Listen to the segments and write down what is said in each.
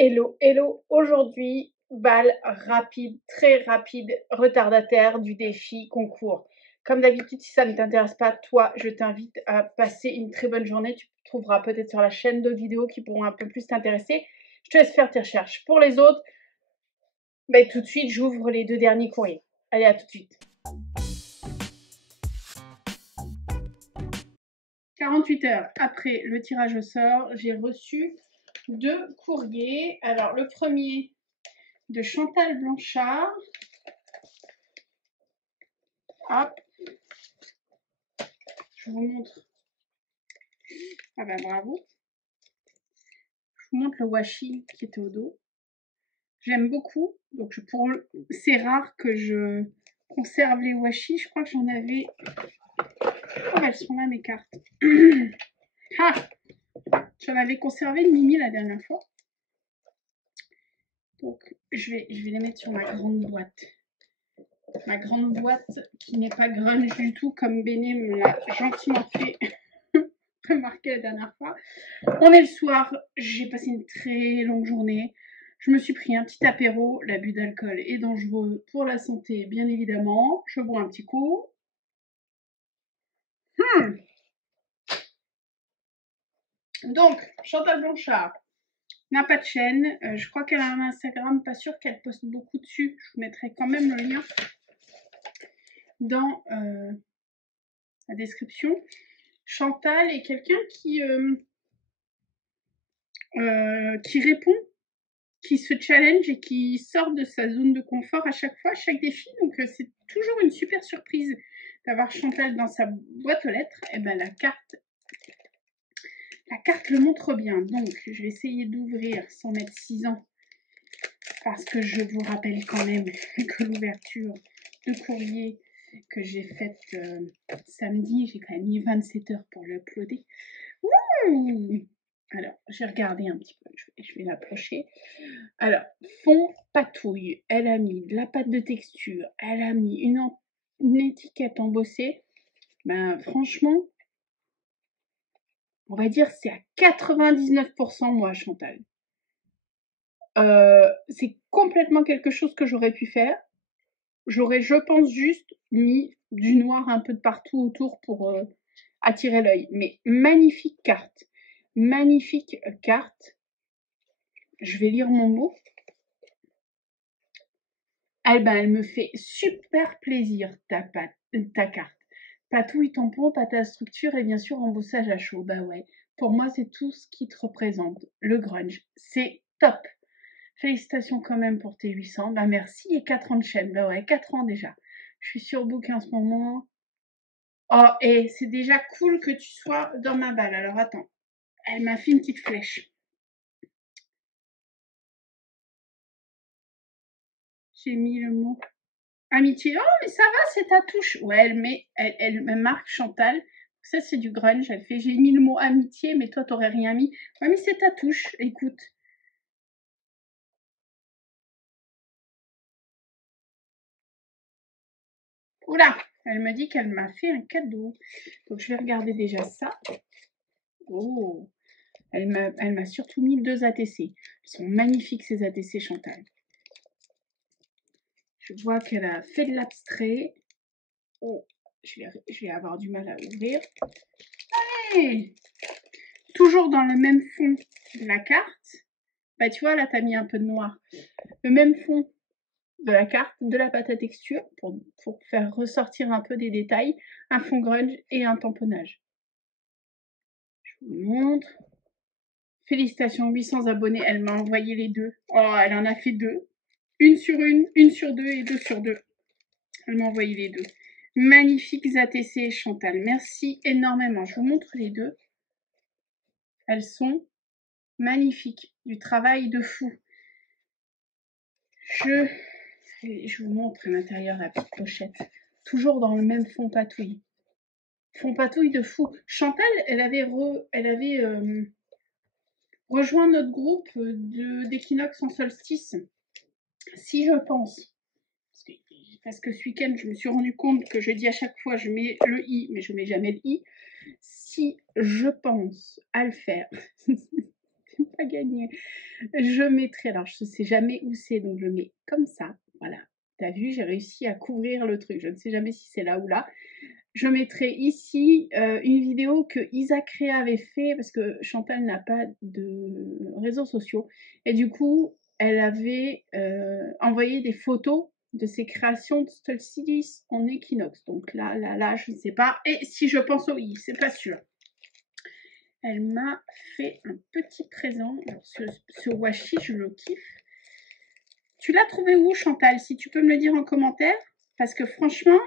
Hello, hello. Aujourd'hui, balle rapide, très rapide, retardataire du défi concours. Comme d'habitude, si ça ne t'intéresse pas, toi, je t'invite à passer une très bonne journée. Tu trouveras peut-être sur la chaîne d'autres vidéos qui pourront un peu plus t'intéresser. Je te laisse faire tes recherches. Pour les autres, tout de suite, j'ouvre les 2 derniers courriers. Allez, à tout de suite. 48 heures après le tirage au sort, j'ai reçu 2 courriers. Alors, le premier de Chantal Blanchard. Hop, je vous montre. Ah ben bravo. Je vous montre le washi qui était au dos. J'aime beaucoup. Donc c'est rare que je conserve les washi. Je crois que j'en avais. Oh, elles sont là mes cartes. Ah, j'en avais conservé une Mimi la dernière fois. Donc je vais les mettre sur ma grande boîte. Ma grande boîte qui n'est pas grunge du tout comme Béné me l'a gentiment fait remarquer la dernière fois. On est le soir, j'ai passé une très longue journée. Je me suis pris un petit apéro. L'abus d'alcool est dangereux pour la santé, bien évidemment. Je bois un petit coup. Donc, Chantal Blanchard n'a pas de chaîne. Je crois qu'elle a un Instagram, pas sûr qu'elle poste beaucoup dessus. Je vous mettrai quand même le lien dans la description. Chantal est quelqu'un qui répond, qui se challenge et qui sort de sa zone de confort à chaque fois, à chaque défi. Donc c'est toujours une super surprise d'avoir Chantal dans sa boîte aux lettres. Et ben la carte le montre bien. Donc je vais essayer d'ouvrir sans mettre 6 ans. Parce que je vous rappelle quand même que l'ouverture de courrier que j'ai faite samedi, j'ai quand même mis 27 heures pour l'uploader. Ouh! Alors, j'ai regardé un petit peu, je vais l'approcher. Alors, fond patouille, elle a mis de la pâte de texture, elle a mis une étiquette embossée. Ben, franchement, on va dire c'est à 99% moi, Chantal. C'est complètement quelque chose que j'aurais pu faire. J'aurais, je pense, juste mis du noir un peu de partout autour pour attirer l'œil. Mais magnifique carte. Magnifique carte. Je vais lire mon mot. Elle me fait super plaisir, ta carte. Patouille tampon, pâte à structure et bien sûr embossage à chaud. Bah ouais, pour moi c'est tout ce qui te représente. Le grunge, c'est top. Félicitations quand même pour tes 800. Bah merci et 4 ans de chaîne. Bah ouais, 4 ans déjà. Je suis sur Book en ce moment. Oh, et c'est déjà cool que tu sois dans ma balle. Alors attends, elle m'a fait une petite flèche. J'ai mis le mot amitié. Oh, mais ça va, c'est ta touche. Ouais, elle me marque Chantal. Ça, c'est du grunge. Elle fait, j'ai mis le mot amitié, mais toi, t'aurais rien mis. Ouais, mais c'est ta touche. Écoute. Oula, elle me dit qu'elle m'a fait un cadeau. Donc, je vais regarder déjà ça. Oh, elle m'a surtout mis 2 ATC. Ils sont magnifiques, ces ATC, Chantal. Je vois qu'elle a fait de l'abstrait. Oh, je vais avoir du mal à ouvrir. Allez! Toujours dans le même fond de la carte. Bah, tu vois, là, t'as mis un peu de noir. Le même fond de la carte, de la pâte à texture, pour faire ressortir un peu des détails, un fond grunge et un tamponnage. Je vous montre. Félicitations, 800 abonnés. Elle m'a envoyé les 2. Oh, elle en a fait 2. Une sur 2 et 2 sur 2. Elle m'a envoyé les 2. Magnifiques ATC, Chantal. Merci énormément. Je vous montre les 2. Elles sont magnifiques. Du travail de fou. Je vous montre à l'intérieur la petite pochette. Toujours dans le même fond patouille. Fond patouille de fou. Chantal, elle avait rejoint notre groupe d'équinoxe en solstice. Si je pense, parce que ce week-end, je me suis rendu compte que je dis à chaque fois, je mets le i, mais je mets jamais le i. Si je pense à le faire, j'ai pas gagné. Je mettrai, alors je ne sais jamais où c'est, donc je mets comme ça, voilà. T'as vu, j'ai réussi à couvrir le truc. Je ne sais jamais si c'est là ou là. Je mettrai ici une vidéo que Isa Créa avait fait parce que Chantal n'a pas de réseaux sociaux. Et du coup, elle avait envoyé des photos de ses créations de Stolcidis en équinoxe. Donc là, je ne sais pas. Et si je pense au i, c'est pas sûr. Elle m'a fait un petit présent. Alors, ce washi, je le kiffe. Tu l'as trouvé où, Chantal? Si tu peux me le dire en commentaire. Parce que franchement,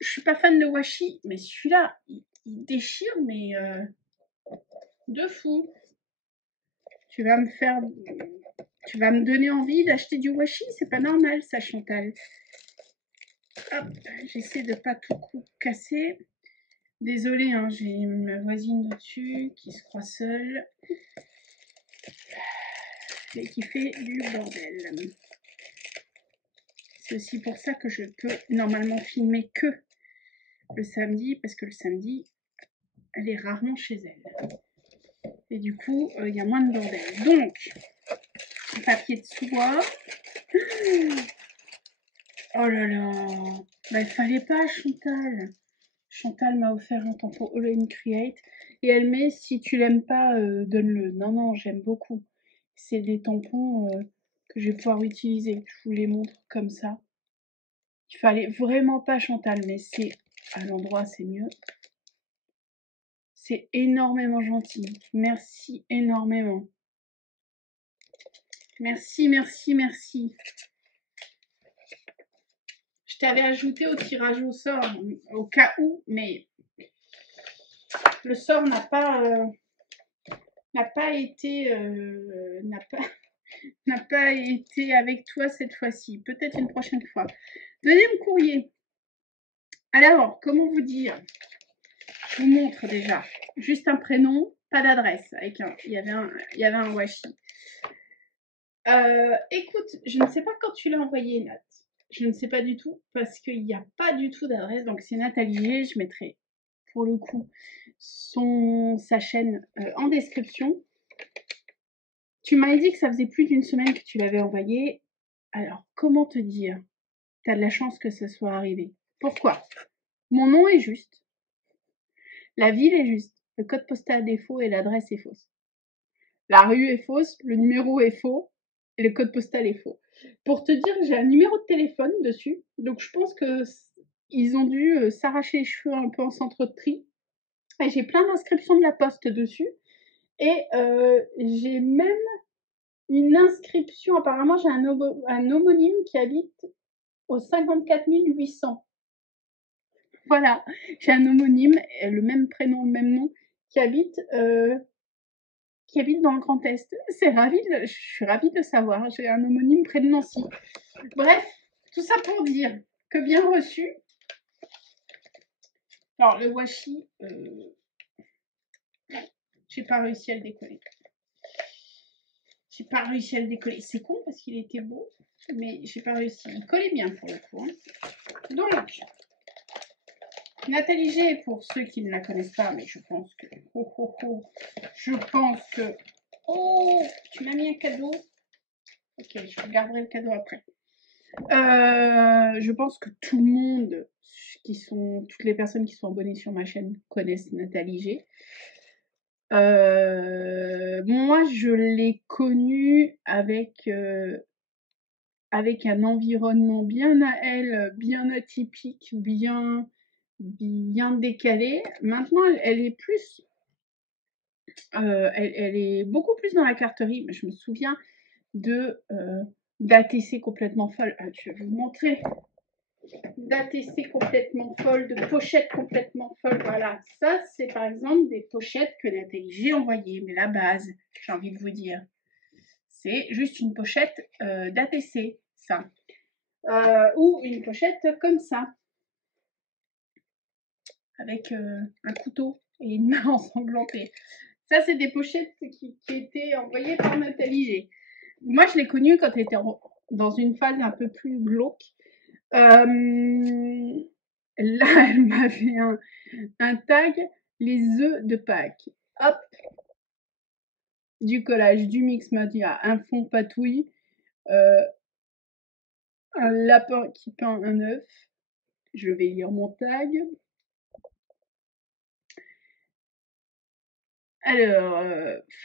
je suis pas fan de washi, mais celui-là, il déchire, mais de fou. Tu vas me donner envie d'acheter du washi, c'est pas normal ça, Chantal. Hop, j'essaie de pas tout casser. Désolée, hein, j'ai ma voisine dessus qui se croit seule et qui fait du bordel. C'est aussi pour ça que je peux normalement filmer que le samedi, parce que le samedi, elle est rarement chez elle. Et du coup, il y a moins de bordel. Donc, papier de soie. Oh là là. Bah, il fallait pas, Chantal. Chantal m'a offert un tampon All in Create. Et elle met, si tu l'aimes pas, donne-le. Non, non, j'aime beaucoup. C'est des tampons que je vais pouvoir utiliser. Je vous les montre comme ça. Il fallait vraiment pas, Chantal, mais c'est à l'endroit, c'est mieux. C'est énormément gentil. Merci énormément. Merci, merci, merci. Je t'avais ajouté au tirage au sort, au cas où, mais le sort n'a pas été n'a pas été avec toi cette fois-ci. Peut-être une prochaine fois. Deuxième courrier. Alors, comment vous dire? Je vous montre déjà. Juste un prénom, pas d'adresse. Il y avait un washi. Écoute, je ne sais pas quand tu l'as envoyé, Nat. Je ne sais pas du tout parce qu'il n'y a pas du tout d'adresse. Donc c'est Nathalie. Je mettrai pour le coup sa chaîne en description. Tu m'as dit que ça faisait plus d'une semaine que tu l'avais envoyé. Alors comment te dire? T'as de la chance que ça soit arrivé. Pourquoi? Mon nom est juste. La ville est juste. Le code postal est faux et l'adresse est fausse. La rue est fausse, le numéro est faux et le code postal est faux. Pour te dire, j'ai un numéro de téléphone dessus. Donc je pense que ils ont dû s'arracher les cheveux un peu en centre de tri. Et j'ai plein d'inscriptions de la poste dessus. Et j'ai même une inscription. Apparemment, j'ai un homonyme qui habite au 54 800. Voilà, j'ai un homonyme, le même prénom, le même nom, qui habite dans le Grand Est. Je suis ravie de le savoir. J'ai un homonyme près de Nancy. Bref, tout ça pour dire que bien reçu. Alors, le washi, j'ai pas réussi à le décoller. J'ai pas réussi à le décoller. C'est con parce qu'il était beau, mais j'ai pas réussi. Il collait bien pour le coup. Hein. Donc, Nathalie G, pour ceux qui ne la connaissent pas, mais je pense que... Oh, tu m'as mis un cadeau. Ok, je regarderai le cadeau après. Je pense que tout le monde, toutes les personnes qui sont abonnées sur ma chaîne connaissent Nathalie G. Moi, je l'ai connue avec un environnement bien à elle, bien atypique, bien décalé. Maintenant, elle est plus, elle est beaucoup plus dans la carterie. Mais je me souviens d'ATC complètement folle. Ah, je vais vous montrer. D'ATC complètement folle, de pochettes complètement folles. Voilà, ça c'est par exemple des pochettes que Nathalie G envoyées, mais la base, j'ai envie de vous dire, c'est juste une pochette d'ATC, ça. Ou une pochette comme ça, avec un couteau et une main ensanglantée. Ça, c'est des pochettes qui étaient envoyées par Nathalie G. Moi, je l'ai connue quand elle était dans une phase un peu plus glauque. Là, elle m'avait un tag, les œufs de Pâques. Hop, du collage, du mix Madia, un fond patouille, un lapin qui peint un œuf. Je vais lire mon tag. Alors,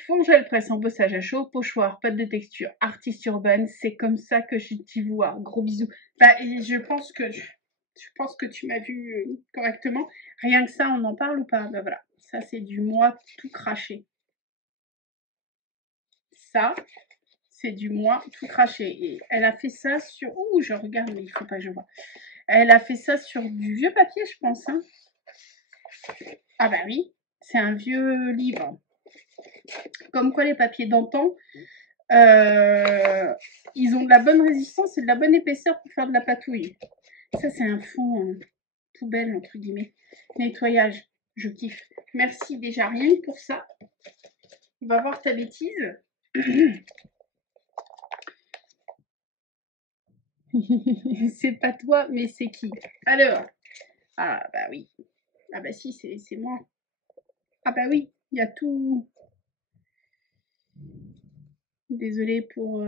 fond gel presse, embossage à chaud, pochoir, pâte de texture, artiste urbaine, c'est comme ça que je t'y vois. Gros bisous. Bah, et je pense que tu m'as vu correctement. Rien que ça, on en parle ou pas? Bah voilà, ça c'est du moi tout craché. Ça, c'est du moi tout craché. Et elle a fait ça sur... Ouh, je regarde, mais il faut pas que je vois. Elle a fait ça sur du vieux papier, je pense. Hein. Ah bah oui, c'est un vieux livre. Comme quoi les papiers d'antan, ils ont de la bonne résistance et de la bonne épaisseur pour faire de la patouille. Ça, c'est un fond poubelle, entre guillemets. Nettoyage, je kiffe. Merci déjà, rien que pour ça. On va voir ta bêtise. C'est pas toi, mais c'est qui? Alors, ah bah oui. Ah bah si, c'est moi. Ah bah oui, il y a tout. Désolée pour...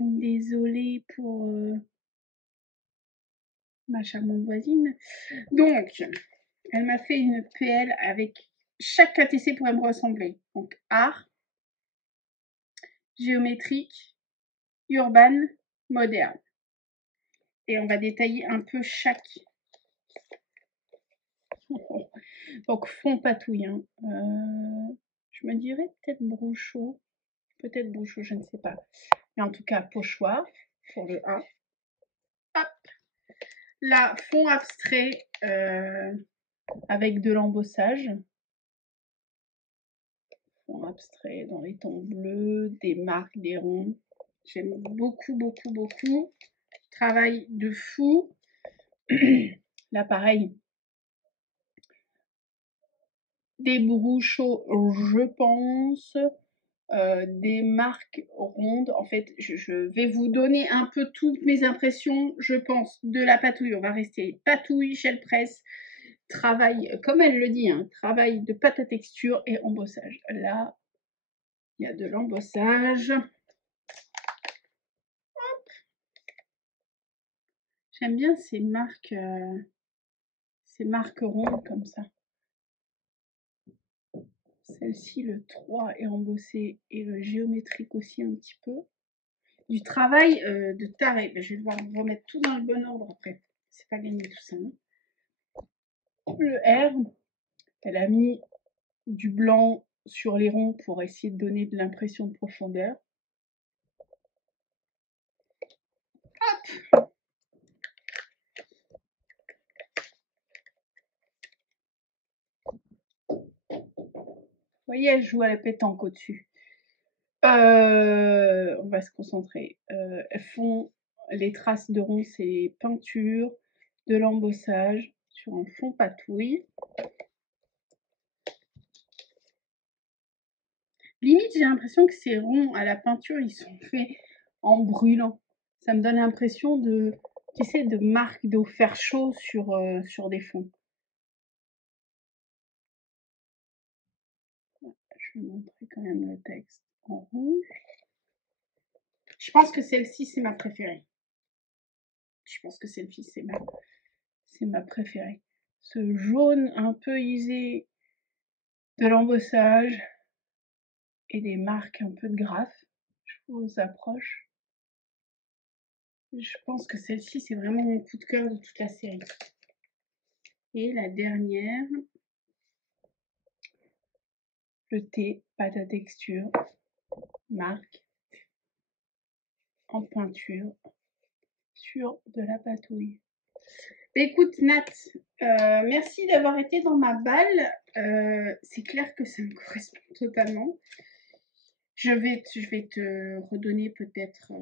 Désolée pour ma charmante voisine. Donc, elle m'a fait une PL avec chaque KTC pourrait me ressembler. Donc, art, géométrique, urbain, moderne. Et on va détailler un peu chaque. Donc, fond patouille. Hein. Je me dirais peut-être Brouchot. Peut-être Brouchot, je ne sais pas. Mais en tout cas, pochoir pour le A. Hop. Là, fond abstrait avec de l'embossage. Fond abstrait dans les tons bleus, des marques, des ronds. J'aime beaucoup, beaucoup, beaucoup. Travail de fou. Là, pareil. Des Brouchot, je pense. Des marques rondes. En fait, je vais vous donner un peu toutes mes impressions, je pense, de la patouille. On va rester patouille, gel presse, travail, comme elle le dit, hein, travail de pâte à texture et embossage. Là, il y a de l'embossage. J'aime bien ces marques rondes comme ça. Celle-ci, le 3 est embossé et le géométrique aussi un petit peu. Du travail de taré. Ben, je vais devoir remettre tout dans le bon ordre après. C'est pas gagné tout ça. Hein. Le R, elle a mis du blanc sur les ronds pour essayer de donner de l'impression de profondeur. Hop. Vous voyez, elle joue à la pétanque au-dessus. On va se concentrer. Elles font les traces de ronds, c'est les peintures, de l'embossage sur un fond patouille. Limite, j'ai l'impression que ces ronds à la peinture, ils sont faits en brûlant. Ça me donne l'impression de, tu sais, de marques d'eau fer chaud sur des fonds. Je vais montrer quand même le texte en rouge. Je pense que celle-ci, c'est ma préférée. Je pense que celle-ci, c'est ma préférée. Ce jaune un peu isé de l'embossage et des marques un peu de graphe. Je vous approche. Je pense que celle-ci, c'est vraiment mon coup de cœur de toute la série. Et la dernière, le thé, pâte à texture, marque, en peinture, sur de la patouille. Écoute Nat, merci d'avoir été dans ma balle. C'est clair que ça me correspond totalement. Je vais te redonner peut-être...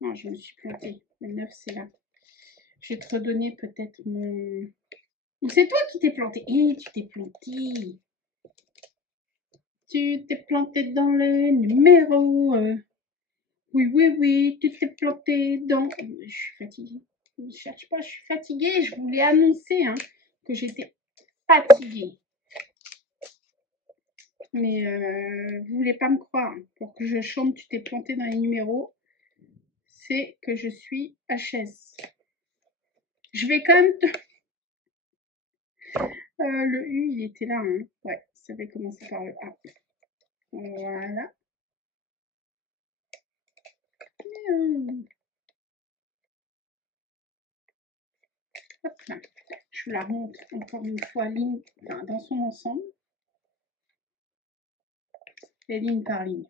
Non, je me suis plantée. Le 9, c'est là. Je vais te redonner peut-être mon... Ou c'est toi qui t'es planté. Tu t'es planté. Tu t'es planté dans le numéro. Oui, tu t'es planté dans... Je suis fatiguée. Ne cherche pas, je suis fatiguée. Je voulais annoncer hein, que j'étais fatiguée. Mais vous voulez pas me croire. Pour que je chante, tu t'es planté dans les numéros. C'est que je suis HS. Je vais quand même te... le U, il était là. Hein. Ouais, ça va commencer par le A. Voilà. Hop là. Je la monte encore une fois ligne, enfin, dans son ensemble. Et ligne par ligne.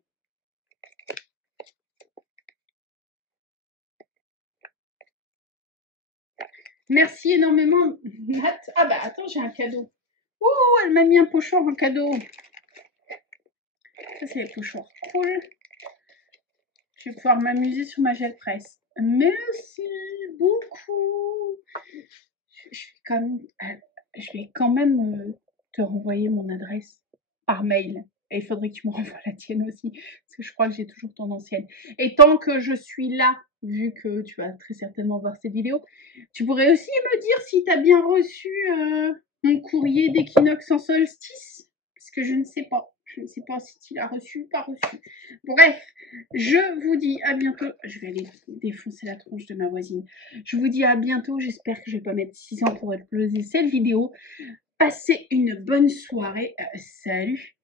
Merci énormément, Nat. Ah bah attends, j'ai un cadeau. Ouh, elle m'a mis un pochoir en cadeau. Ça, c'est les pochoirs cool. Je vais pouvoir m'amuser sur ma gel presse. Merci beaucoup. Je vais quand même te renvoyer mon adresse par mail. Et il faudrait que tu me renvoies la tienne aussi, parce que je crois que j'ai toujours ton ancienne. Et tant que je suis là, vu que tu vas très certainement voir cette vidéo, tu pourrais aussi me dire si tu as bien reçu mon courrier d'équinoxe en solstice, parce que je ne sais pas. Je ne sais pas si tu l'as reçu ou pas reçu. Bref, je vous dis à bientôt. Je vais aller défoncer la tronche de ma voisine. Je vous dis à bientôt. J'espère que je ne vais pas mettre 6 ans pour uploader cette vidéo. Passez une bonne soirée. Salut!